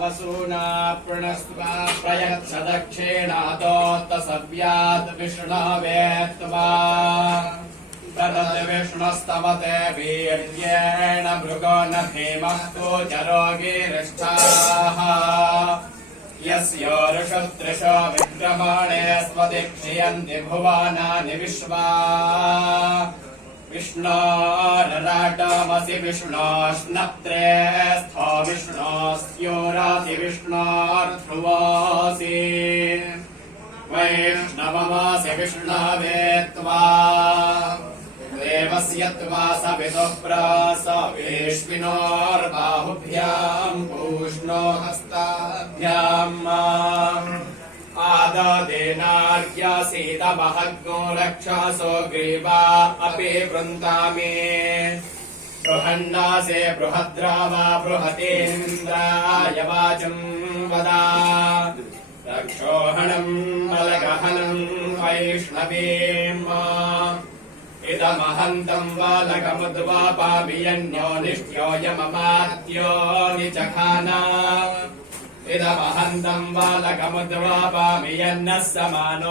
वसूना प्रणस्त्वा प्रयच्छ दक्षिणातोत्तसव्यात् विष्णवेत्त्वा विष्णुस्तवते वीर्येण मृगो न भीमः गोचरो गिरिष्ठाः यस्योरुषदृशो विक्रमणे स्वदीक्षयन्ति भुवनानि विश्वा विष्णोरराटमसि विष्णोष्णत्रे स्थो विष्णोस्योरासि विष्णोर्ध्रुवोऽसि वैष्णवमासि विष्णवे त्वा देवस्य त्वा सवितुः प्रासवेश्विनोर्बाहुभ्याम् पूष्णो हस्ताभ्याम् आददेनार्घ्यसीतमहग्नो रक्षसो ग्रीवा अपि वृन्दामे बृहन्नासे बृहद्रावा बृहतीन्द्राय वाचम् वदा रक्षोहणम् बलगहनम् वैष्णवीम् इदमहन्तम् बालकमुद्वापाभियन्यो निष्ट्योऽयममात्यो निचखाना इदमहन्तम् बालकमुद्वापाभियन्नः समानो